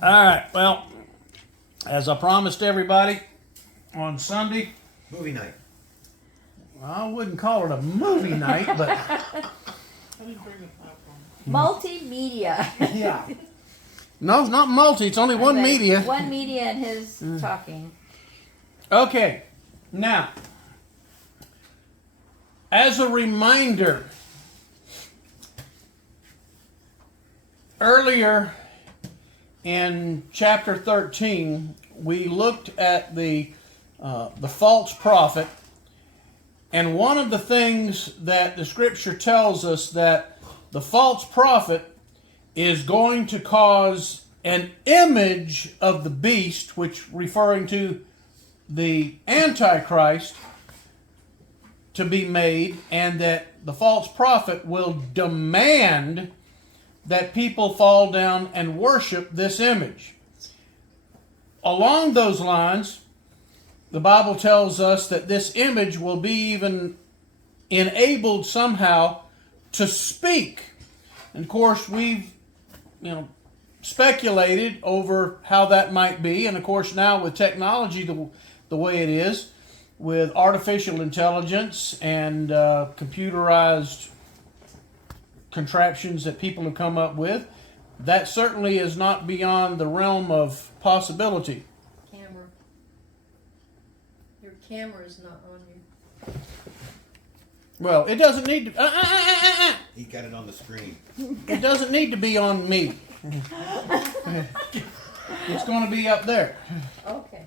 All right, well, as I promised everybody on Sunday, Movie night. I wouldn't call it a movie night, but Multimedia. yeah. No, it's not multi, it's only one Okay, media. One media and his talking. Okay, now, as a reminder, earlier in chapter 13, we looked at the false prophet, and one of the things that the scripture tells us that the false prophet is going to cause an image of the beast, which referring to the Antichrist, to be made, and that the false prophet will demand that people fall down and worship this image. Along those lines, the Bible tells us that this image will be even enabled somehow to speak. And of course, we've speculated over how that might be. And of course, now with technology the way it is, with artificial intelligence and computerized contraptions that people have come up with, that certainly is not beyond the realm of possibility. Camera. Your camera is not on you. Well, it doesn't need to. He got it on the screen. It doesn't need to be on me. It's going to be up there. Okay.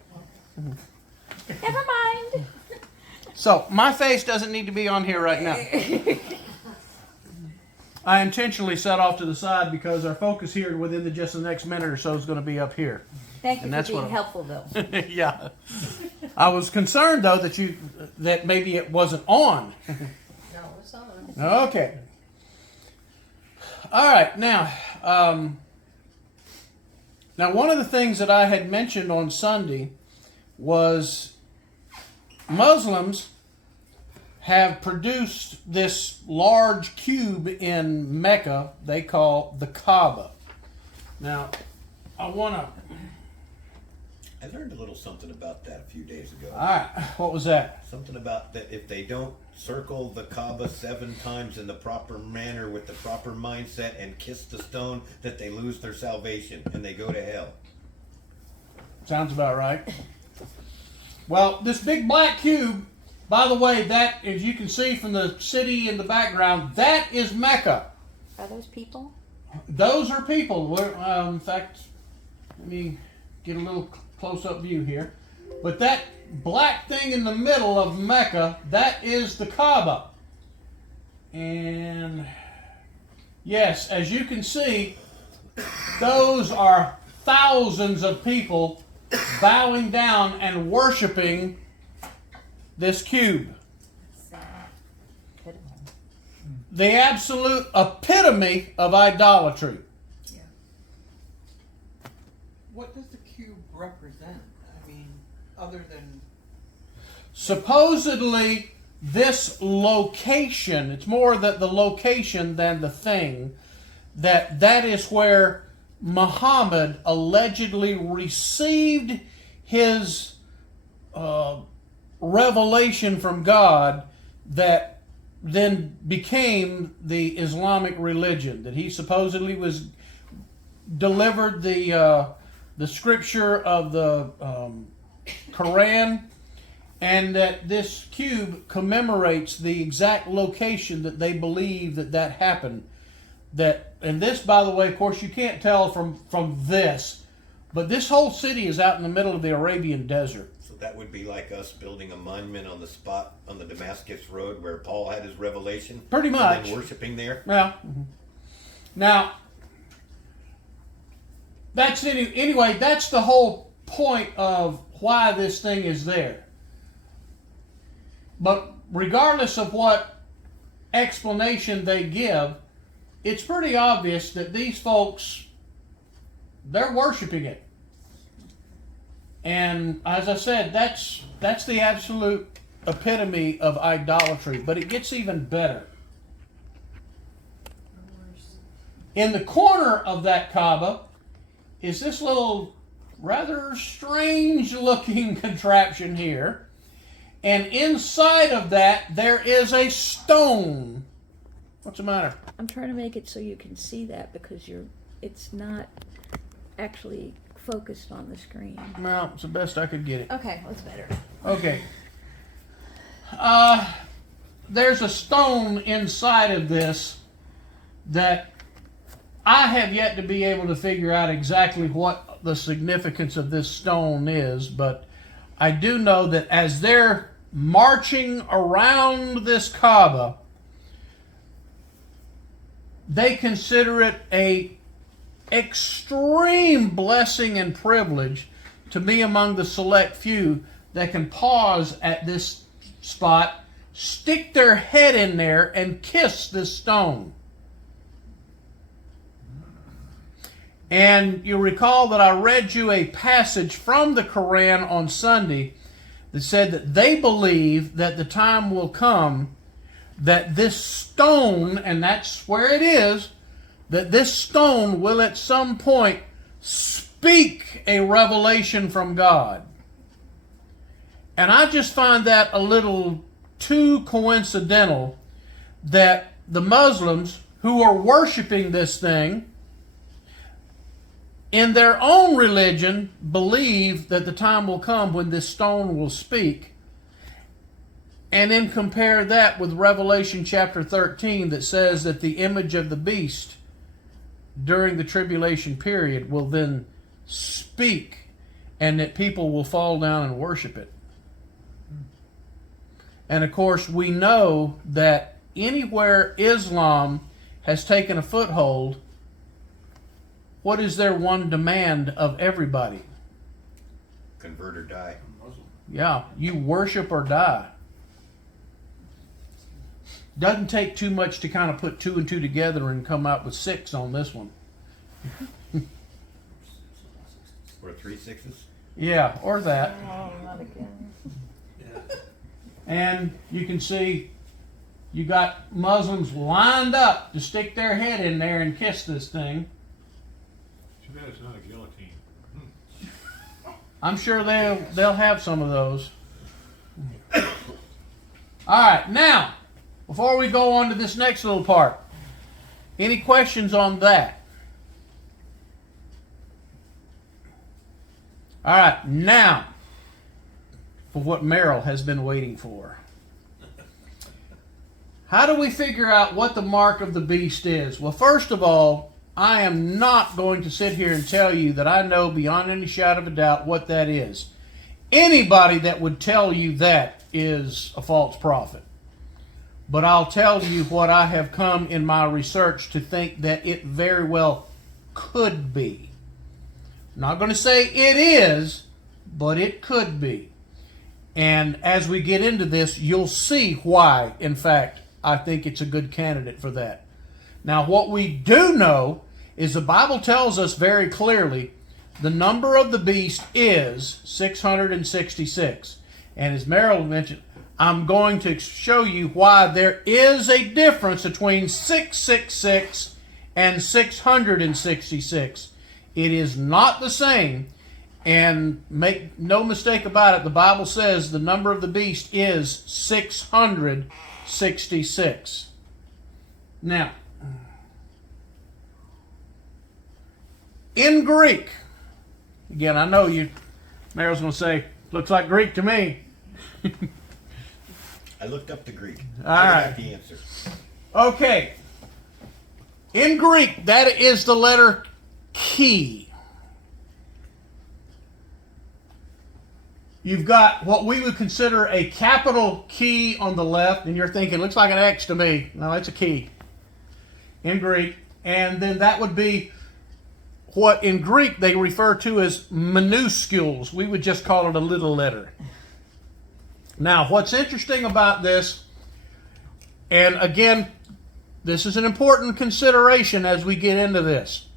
Never mind. So my face doesn't need to be on here right now. I intentionally set off to the side because our focus here within just the next minute or so is going to be up here. Thank you And for that's being what helpful, though. Yeah. I was concerned though that maybe it wasn't on. No, it's on. Okay. All right. Now one of the things that I had mentioned on Sunday was Muslims have produced this large cube in Mecca they call the Kaaba. Now, I learned a little something about that a few days ago. all right, what was that? Something about that if they don't circle the Kaaba 7 times in the proper manner with the proper mindset and kiss the stone, that they lose their salvation and they go to hell. Sounds about right. Well, this big black cube, by the way, that, as you can see from the city in the background, that is Mecca. Are those people? Those are people. In fact, let me get a little close-up view here. But that black thing in the middle of Mecca, that is the Kaaba. And yes, as you can see, those are thousands of people bowing down and worshiping this cube. The absolute epitome of idolatry. Yeah. What does the cube represent? I mean, other than Supposedly, this location, it's more that the location than the thing, that is where Muhammad allegedly received his revelation from God that then became the Islamic religion. That he supposedly was delivered the scripture of the Quran, and that this cube commemorates the exact location that they believe that happened. And this, by the way, of course, you can't tell from this, but this whole city is out in the middle of the Arabian desert. So that would be like us building a monument on the spot on the Damascus Road where Paul had his revelation. Pretty much. And then worshiping there. Well, now, anyway, that's the whole point of why this thing is there. But regardless of what explanation they give, it's pretty obvious that these folks, they're worshiping it. And as I said, that's the absolute epitome of idolatry. But it gets even better. In the corner of that Kaaba is this little rather strange looking contraption here. And inside of that, there is a stone. What's the matter? I'm trying to make it so you can see that because it's not actually focused on the screen. Well, it's the best I could get it. Okay, that's better. Okay. There's a stone inside of this that I have yet to be able to figure out exactly what the significance of this stone is, but I do know that as they're marching around this Kaaba, they consider it a extreme blessing and privilege to be among the select few that can pause at this spot, stick their head in there, and kiss this stone. And you recall that I read you a passage from the Quran on Sunday that said that they believe that the time will come that this stone, and that's where it is, that this stone will at some point speak a revelation from God. And I just find that a little too coincidental that the Muslims who are worshiping this thing in their own religion believe that the time will come when this stone will speak, and then compare that with Revelation chapter 13 that says that the image of the beast during the tribulation period will then speak and that people will fall down and worship it. And of course we know that anywhere Islam has taken a foothold, what is their one demand of everybody? Convert or die. Yeah, you worship or die. Doesn't take too much to kind of put 2 and 2 together and come out with 6 on this one. Or 3 sixes. Yeah, or that. Oh, not again. And you can see you got Muslims lined up to stick their head in there and kiss this thing. Too bad it's not a guillotine. I'm sure they'll have some of those. All right, now, before we go on to this next little part, any questions on that? All right, now, for what Merrill has been waiting for. How do we figure out what the mark of the beast is? Well, first of all, I am not going to sit here and tell you that I know beyond any shadow of a doubt what that is. Anybody that would tell you that is a false prophet. But I'll tell you what I have come in my research to think that it very well could be. I'm not going to say it is, but it could be. And as we get into this, you'll see why, in fact, I think it's a good candidate for that. Now, what we do know is the Bible tells us very clearly the number of the beast is 666. And as Merrill mentioned, I'm going to show you why there is a difference between 666 and 666. It is not the same. And make no mistake about it, the Bible says the number of the beast is 666. Now, in Greek, again, I know Meryl's going to say, looks like Greek to me. I looked up the Greek. All I right. got the answer. Okay. In Greek, that is the letter chi. You've got what we would consider a capital key on the left, and you're thinking, looks like an X to me. No, it's a key in Greek. And then that would be what in Greek they refer to as minuscules. We would just call it a little letter. Now, what's interesting about this, and again, this is an important consideration as we get into this.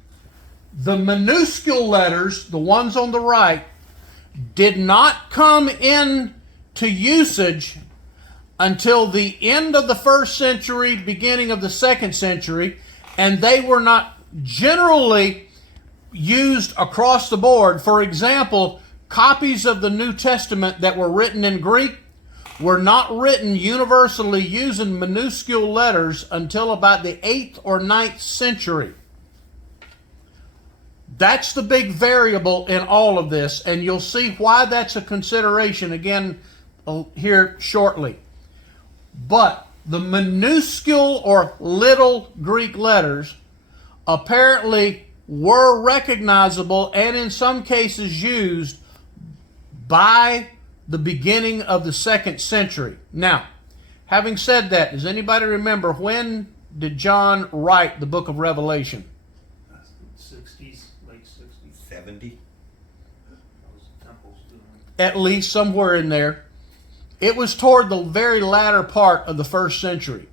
The minuscule letters, the ones on the right, did not come into usage until the end of the 1st century, beginning of the 2nd century, and they were not generally used across the board. For example, copies of the New Testament that were written in Greek were not written universally using minuscule letters until about the 8th or 9th century. That's the big variable in all of this, and you'll see why that's a consideration again here shortly. But the minuscule or little Greek letters apparently were recognizable and in some cases used by the beginning of the 2nd century. Now, having said that, does anybody remember when did John write the book of Revelation? 60s, late 60s. 70? Those temples doing. At least somewhere in there. It was toward the very latter part of the 1st century.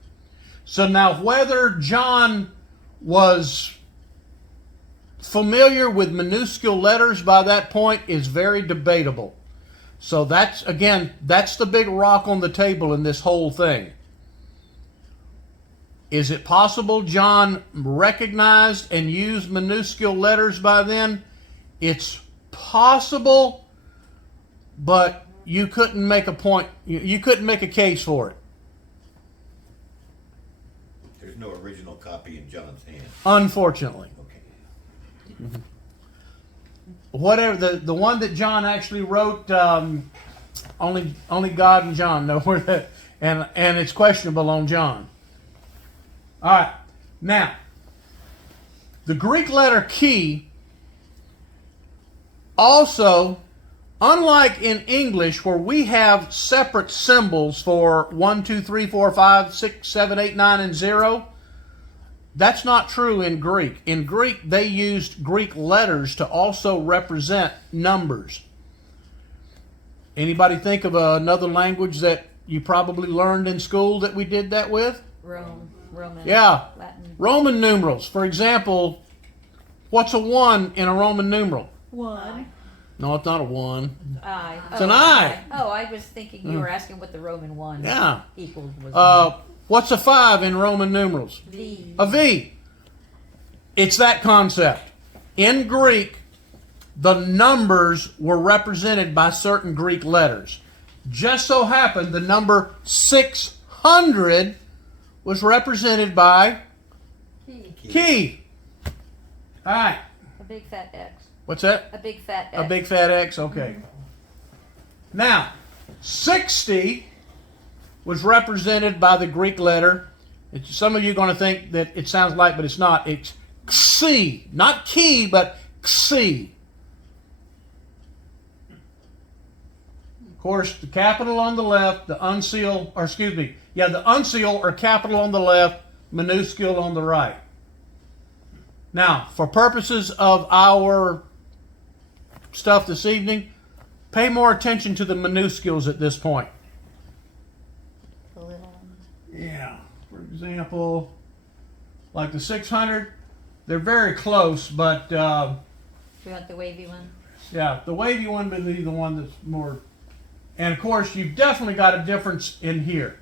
So now whether John was familiar with minuscule letters by that point is very debatable. So that's the big rock on the table in this whole thing. Is it possible John recognized and used minuscule letters by then? It's possible, but you couldn't make a point, you couldn't make a case for it. There's no original copy in John's hand. Unfortunately. Okay. Whatever the one that John actually wrote, only God and John know where that, and it's questionable on John. All right, now the Greek letter chi also, unlike in English where we have separate symbols for 1, 2, 3, 4, 5, 6, 7, 8, 9, and 0. That's not true in Greek. In Greek, they used Greek letters to also represent numbers. Anybody think of another language that you probably learned in school that we did that with? Roman. Yeah. Latin. Roman numerals. For example, what's a 1 in a Roman numeral? 1. No, it's not a 1. I. It's an I. Oh, I was thinking you were asking what the Roman 1 Yeah. equaled was. What's a 5 in Roman numerals? V. A V. It's that concept. In Greek, the numbers were represented by certain Greek letters. Just so happened the number 600 was represented by chi. All right. A big fat X. What's that? A big fat X. A big fat X? Okay. Now, 60 was represented by the Greek letter. Some of you are going to think that it sounds like, but it's not. It's xi. Not ki, but xi. Of course, the capital on the left, the uncial or capital on the left, minuscule on the right. Now, for purposes of our stuff this evening, pay more attention to the minuscules at this point. The little one. Yeah. For example, like the 600, they're very close, but Do you want the wavy one? yeah, the wavy one would be the one that's more. And of course, you've definitely got a difference in here.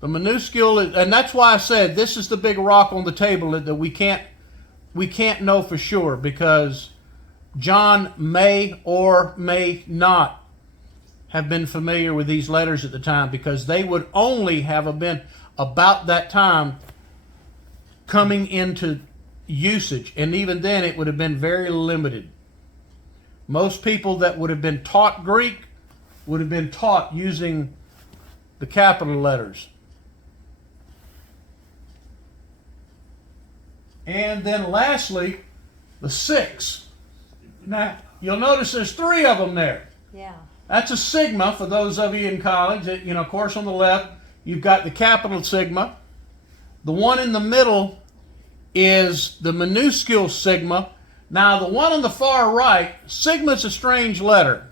The minuscule, and that's why I said this is the big rock on the table that we can't know for sure, because John may or may not have been familiar with these letters at the time, because they would only have been about that time coming into usage, and even then it would have been very limited. Most people that would have been taught Greek would have been taught using the capital letters. And then lastly, the 6. Now, you'll notice there's 3 of them there. Yeah. That's a sigma for those of you in college. Of course, on the left, you've got the capital sigma. The one in the middle is the minuscule sigma. Now, the one on the far right, sigma is a strange letter.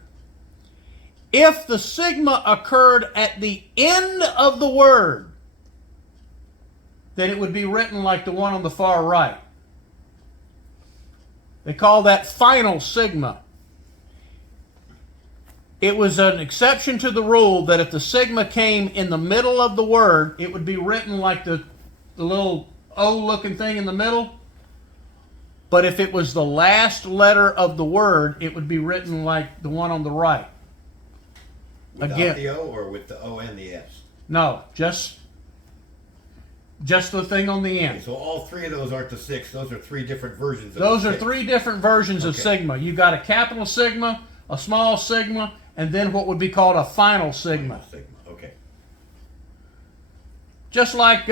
If the sigma occurred at the end of the word, then it would be written like the one on the far right. They call that final sigma. It was an exception to the rule that if the sigma came in the middle of the word, it would be written like the little O-looking thing in the middle. But if it was the last letter of the word, it would be written like the one on the right. Without Again. the O or with the O and the S? No, just the thing on the Okay, end. so all three of those aren't the 6. Those are 3 different versions of Those the are 6. 3 different versions of Okay. sigma. You got a capital sigma, a small sigma, and then what would be called a final sigma. Sigma. Okay. Just like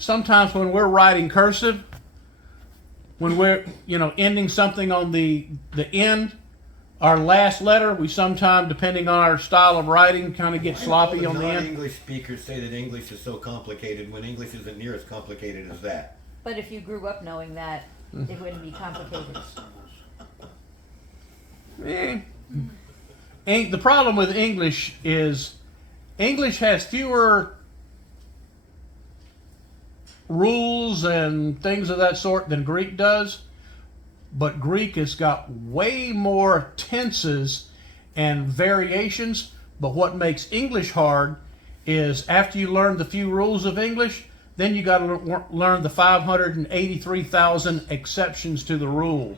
sometimes when we're writing cursive, when we're ending something on the end, our last letter, we sometimes, depending on our style of writing, kind of get sloppy on the end. Non-English speakers say that English is so complicated when English isn't near as complicated as that. But if you grew up knowing that, it wouldn't be complicated. The problem with English is English has fewer rules and things of that sort than Greek does, but Greek has got way more tenses and variations. But what makes English hard is after you learn the few rules of English, then you got to learn the 583,000 exceptions to the rule.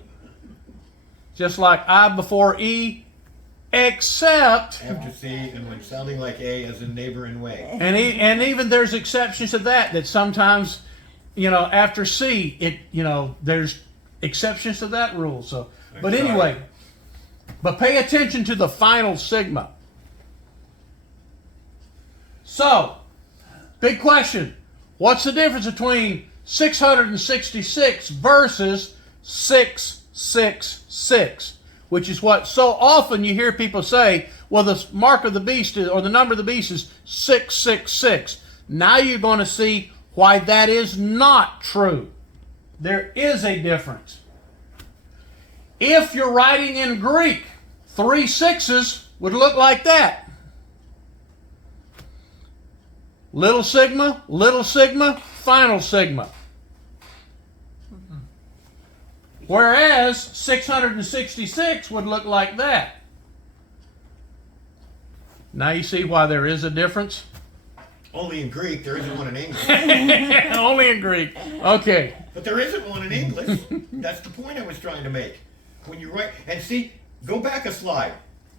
Just like I before E, except, After C and when sounding like A as in neighbor and way. and even there's exceptions to that sometimes, after C, there's exceptions to that rule. So, but Sorry. anyway, but pay attention to the final sigma. So, big question. What's the difference between 666 versus 666? Which is what so often you hear people say, well, the mark of the beast is, or the number of the beast is 666. Now you're going to see why that is not true. There is a difference. If you're writing in Greek, 3 6s would look like that. Little sigma, final sigma. Whereas 666 would look like that. Now you see why there is a difference? Only in Greek, there isn't one in English. Only in Greek. Okay. But there isn't one in English. That's the point I was trying to make. When you write, and see, go back a slide.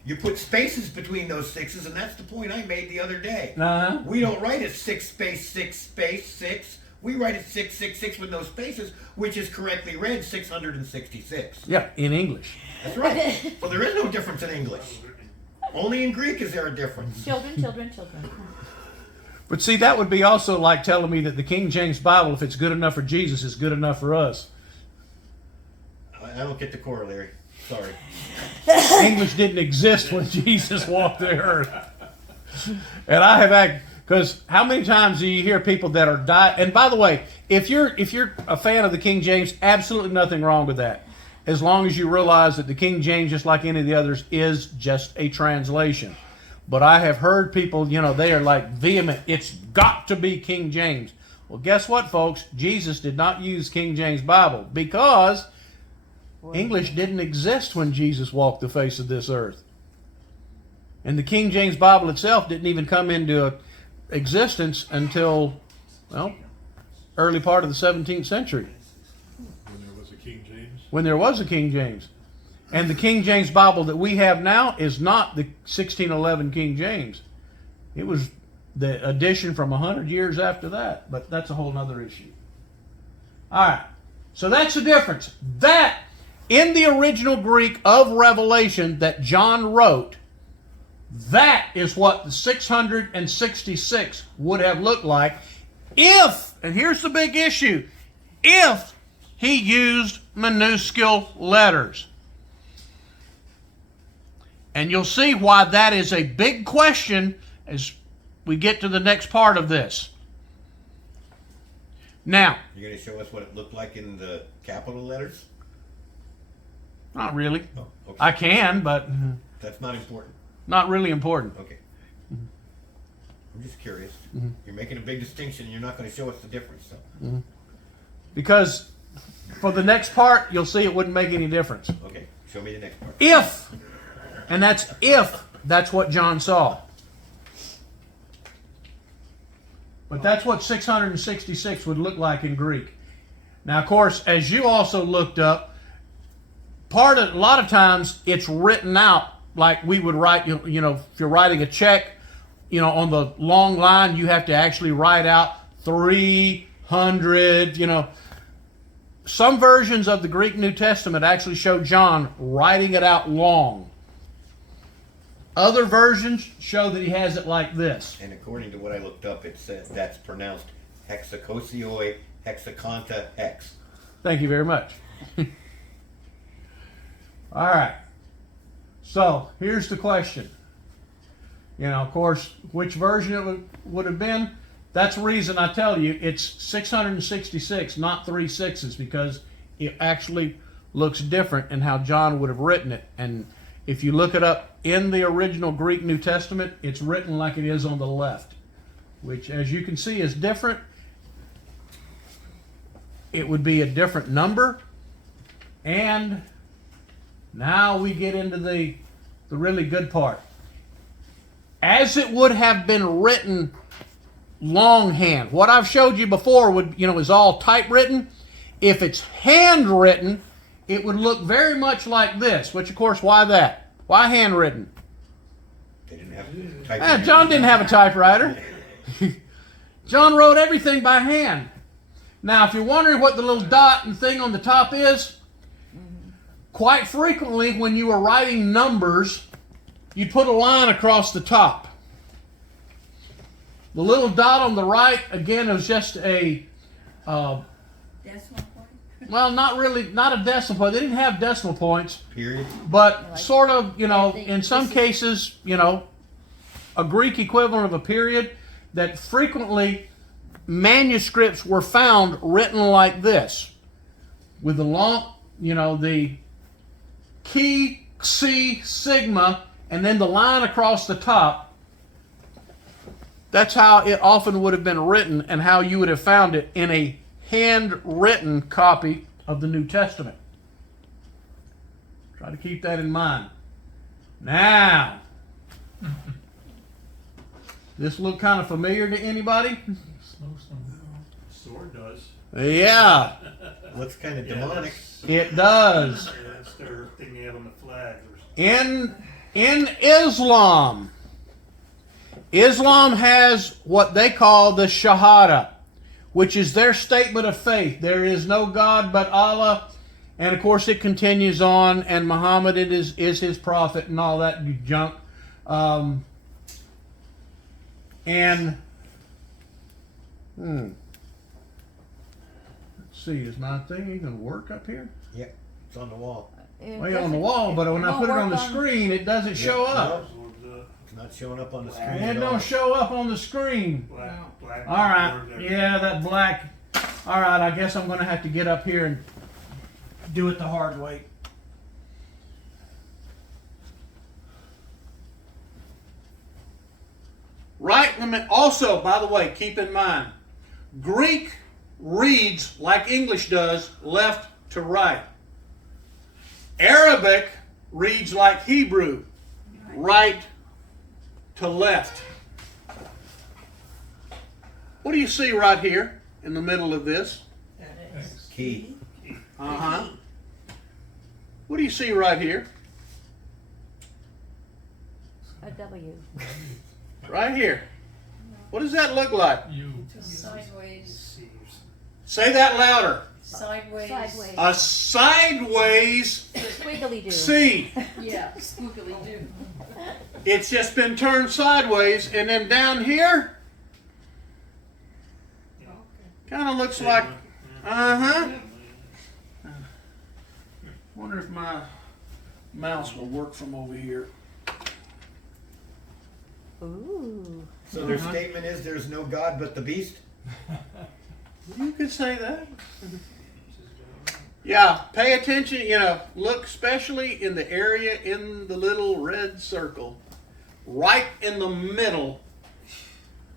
You put spaces between those 6s, and that's the point I made the other day. Uh-huh. We don't write it 6 space 6 space 6. We write it 666 with no spaces, which is correctly read 666. Yeah, in English. That's right. So there is no difference in English. Only in Greek is there a difference. Children, children, children. But see, that would be also like telling me that the King James Bible, if it's good enough for Jesus, is good enough for us. I don't get the corollary. Sorry. English didn't exist when Jesus walked the earth. And I have because how many times do you hear people that are and by the way, if you're a fan of the King James, absolutely nothing wrong with that. As long as you realize that the King James, just like any of the others, is just a translation. But I have heard people, they are like vehement, it's got to be King James. Well, guess what, folks? Jesus did not use King James Bible because English didn't exist when Jesus walked the face of this earth. And the King James Bible itself didn't even come into existence until, early part of the 17th century, When there was a King James. when there was a King James. And the King James Bible that we have now is not the 1611 King James. It was the addition from 100 years after that, but that's a whole other issue. All right, so that's the difference. That, in the original Greek of Revelation that John wrote, that is what the 666 would have looked like if, and here's the big issue, if he used minuscule letters. And you'll see why that is a big question as we get to the next part of this. Now, You're going to show us what it looked like in the capital letters? not really. Oh, okay. I can, but That's not important. not really important. Okay. I'm just curious. You're making a big distinction, and you're not going to show us the difference. So. Because for the next part, you'll see it wouldn't make any difference. Okay, show me the next part. If, and that's what John saw. But that's what 666 would look like in Greek. Now, of course, as you also looked up, a lot of times it's written out like we would write, you know, if you're writing a check, you know, on the long line, you have to actually write out 300, you know. Some versions of the Greek New Testament actually show John writing it out long. Other versions show that he has it like this. And according to what I looked up, it says that's pronounced hexacosioi, hexaconta, hex. Thank you very much. All right. So here's the question. You know, of course, which version it would have been. That's the reason I tell you it's 666, not 3 6s, because it actually looks different in how John would have written it. And if you look it up in the original Greek New Testament, it's written like it is on the left, which, as you can see, is different. It would be a different number. And now we get into the really good part. As it would have been written longhand. What I've showed you before would, you know, is all typewritten. If it's handwritten, it would look very much like this, which of course, why that? Why handwritten? They didn't have typewriter. John didn't have a typewriter. John wrote everything by hand. Now, if you're wondering what the little dot and thing on the top is, quite frequently when you were writing numbers, you'd put a line across the top. The little dot on the right, again, is just a, Decimal point? well, not really, not a decimal point. They didn't have decimal points, Period. but sort of, you know, in some This is- cases, you know, a Greek equivalent of a period that frequently manuscripts were found written like this, with the long, you know, the key, C, sigma, and then the line across the top. That's how it often would have been written and how you would have found it in a handwritten copy of the New Testament. Try to keep that in mind. Now, this look kind of familiar to anybody? Sword does. Yeah, Looks kind of Yeah, demonic. it does. That's their thing they have on the flag. In Islam, Islam has what they call the Shahada, which is their statement of faith. There is no God but Allah, and of course it continues on, and Muhammad is his prophet and all that junk. Let's see, is my thing even work up here? Yeah, it's on the wall. Way on the wall, but when I put it on the screen, it doesn't show up. It's not showing up on the screen It at all. don't show up on the screen. Black. All right, yeah, that black. All right, I guess I'm going to have to get up here and do it the hard way. Right. Also, by the way, keep in mind, Greek reads like English does, left to right. Arabic reads like Hebrew, right to left. What do you see right here in the middle of this? Key. Uh-huh. What do you see right here? A W. Right here. What does that look like? Sideways, Say that louder. sideways. Sideways. A sideways Squiggly do. C. Yeah, spookily do. It's just been turned sideways, and then down here, kind of looks like, uh-huh. Wonder if my mouse will work from over here. Ooh. So their statement is there's no God but the beast? You could say that. Yeah, pay attention, you know, look especially in the area in the little red circle, right in the middle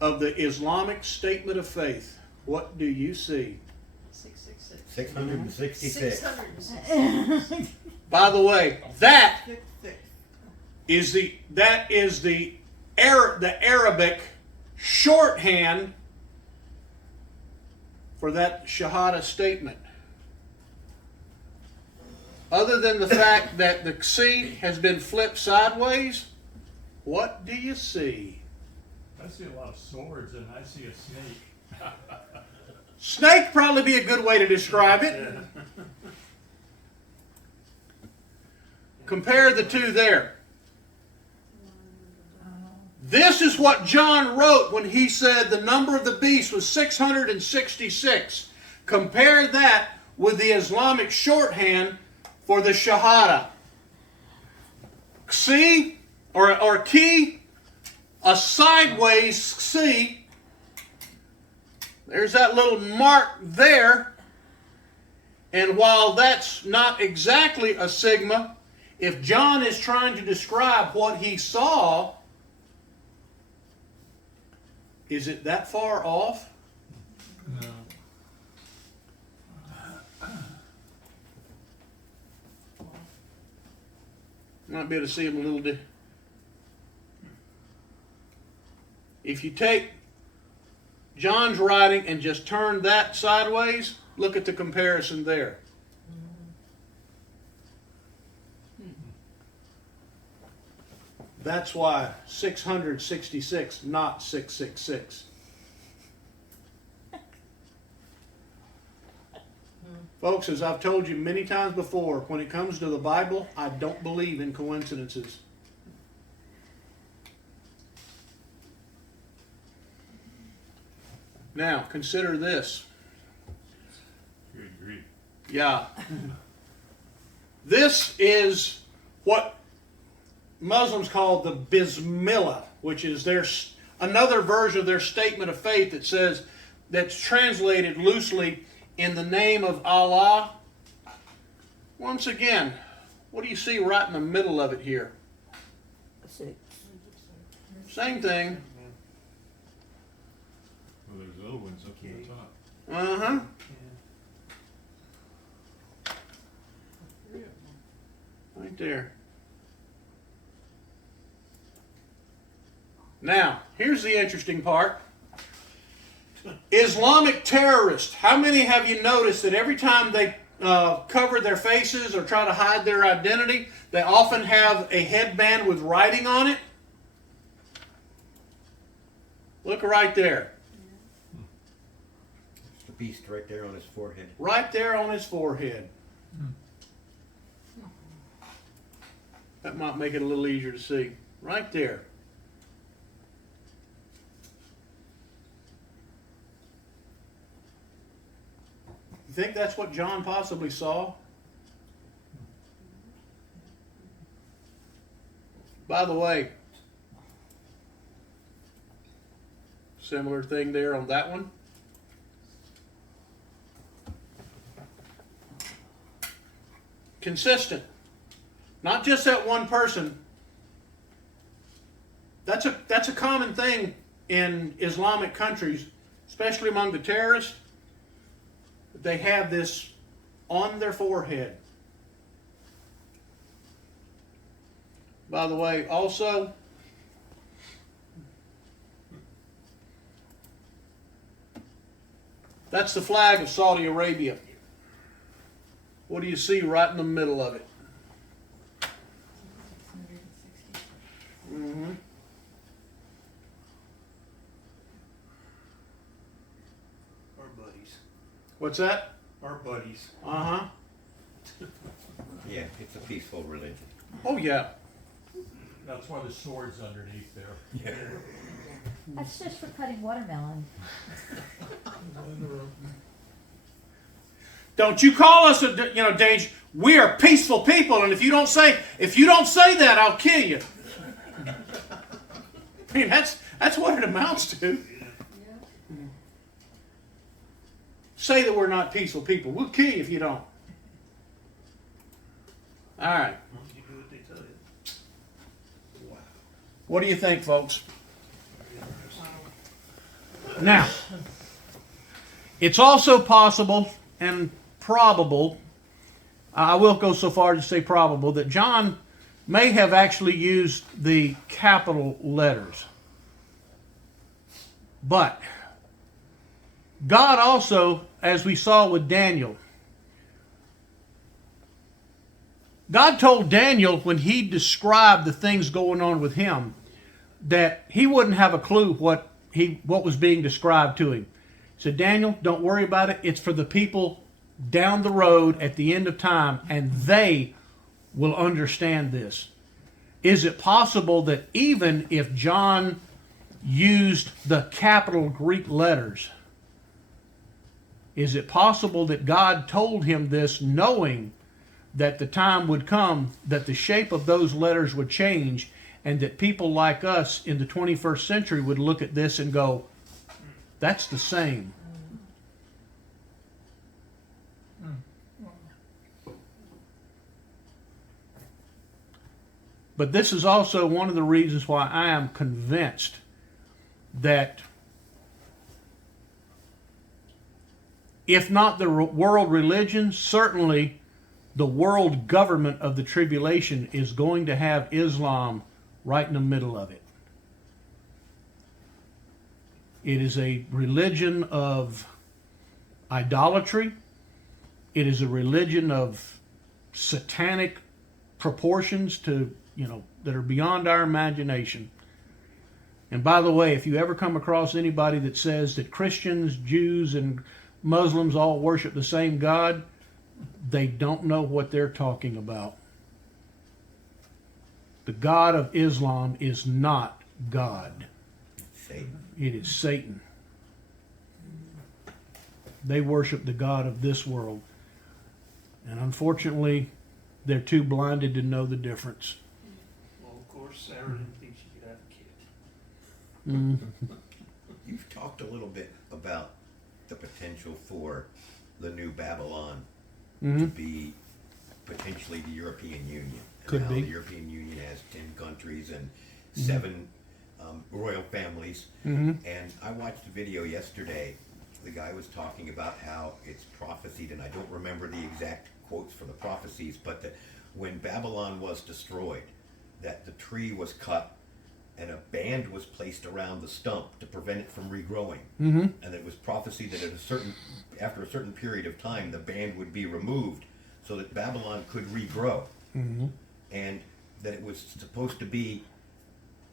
of the Islamic statement of faith. What do you see? 666. 666. 666. By the way, that is the Arabic shorthand for that Shahada statement? Other than the fact that the C has been flipped sideways, what do you see? I see a lot of swords and I see a snake. Snake probably be a good way to describe it. Yeah. Compare the two there. This is what John wrote when he said the number of the beast was 666. Compare that with the Islamic shorthand for the Shahada. C, or key, a sideways C. There's that little mark there. And while that's not exactly a sigma, if John is trying to describe what he saw, is it that far off? No. Might be able to see him a little bit. If you take John's writing and just turn that sideways, look at the comparison there. That's why 666, not 666. Folks, as I've told you many times before, when it comes to the Bible, I don't believe in coincidences. Now, consider this. Good grief. Yeah. This is what Muslims call the Bismillah, which is another version of their statement of faith that says, that's translated loosely, in the name of Allah. Once again, what do you see right in the middle of it here? Same thing. Well, there's other ones up on the top. Uh-huh. Right there. Now, here's the interesting part. Islamic terrorists. How many have you noticed that every time they cover their faces or try to hide their identity, they often have a headband with writing on it? Look right there. It's the beast right there on his forehead. Right there on his forehead. That might make it a little easier to see. Right there. You think that's what John possibly saw? By the way, similar thing there on that one. Consistent. Not just that one person. That's a common thing in Islamic countries, especially among the terrorists. They have this on their forehead. By the way, also, that's the flag of Saudi Arabia. What do you see right in the middle of it? Mm-hmm. Our buddies. What's that? Our buddies. Uh-huh. Yeah, it's a peaceful religion. Oh, yeah. That's why the sword's underneath there. Yeah. That's just for cutting watermelon. Don't you call us Dage. We are peaceful people, and if you don't say that, I'll kill you. I mean, that's what it amounts to. Say that we're not peaceful people. We'll kill you if you don't. All right. You do what they tell you. What do you think, folks? Now, it's also possible and probable, I will go so far as to say probable, that John may have actually used the capital letters. But God also, as we saw with Daniel, God told Daniel when he described the things going on with him that he wouldn't have a clue what was being described to him. He said, Daniel, don't worry about it. It's for the people down the road at the end of time, and they will understand this. Is it possible that even if John used the capital Greek letters, is it possible that God told him this knowing that the time would come that the shape of those letters would change, and that people like us in the 21st century would look at this and go, that's the same. But this is also one of the reasons why I am convinced that if not the world religion, certainly the world government of the tribulation is going to have Islam right in the middle of it. It is a religion of idolatry. It is a religion of satanic proportions that are beyond our imagination. And by the way, if you ever come across anybody that says that Christians, Jews, and Muslims all worship the same God, they don't know what they're talking about. The God of Islam is not God. Satan. It is Satan. They worship the God of this world. And unfortunately, they're too blinded to know the difference. Well, of course, Sarah didn't think she could have a kid. You've talked a little bit about the potential for the new Babylon to be potentially the European Union. And Could how be. The European Union has 10 countries and 7 royal families. And I watched a video yesterday. The guy was talking about how it's prophesied, and I don't remember the exact quotes for the prophecies, but that when Babylon was destroyed, that the tree was cut and a band was placed around the stump to prevent it from regrowing. And it was prophesied that after a certain period of time, the band would be removed so that Babylon could regrow. And that it was supposed to be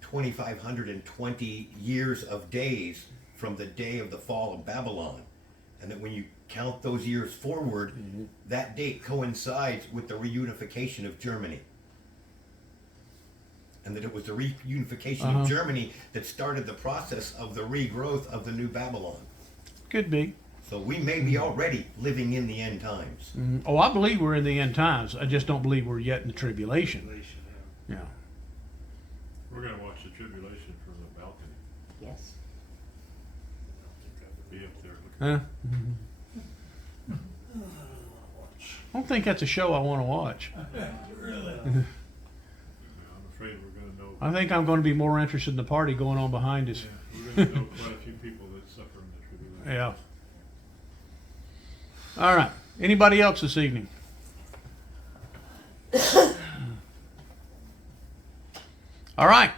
2,520 years of days from the day of the fall of Babylon. And that when you count those years forward, that date coincides with the reunification of Germany. And that it was the reunification of Germany that started the process of the regrowth of the new Babylon. Could be. So we may be already living in the end times. Oh, I believe we're in the end times. I just don't believe we're yet in the tribulation. Tribulation, Yeah. We're gonna watch the tribulation from the balcony. Yes. I think I would be up there looking. Huh? I don't think that's a show I want to watch. I'm afraid we're gonna know. I think I'm going to be more interested in the party going on behind us. Yeah, we're gonna know quite a few people that suffer in the tribulation. Yeah. All right. Anybody else this evening? All right.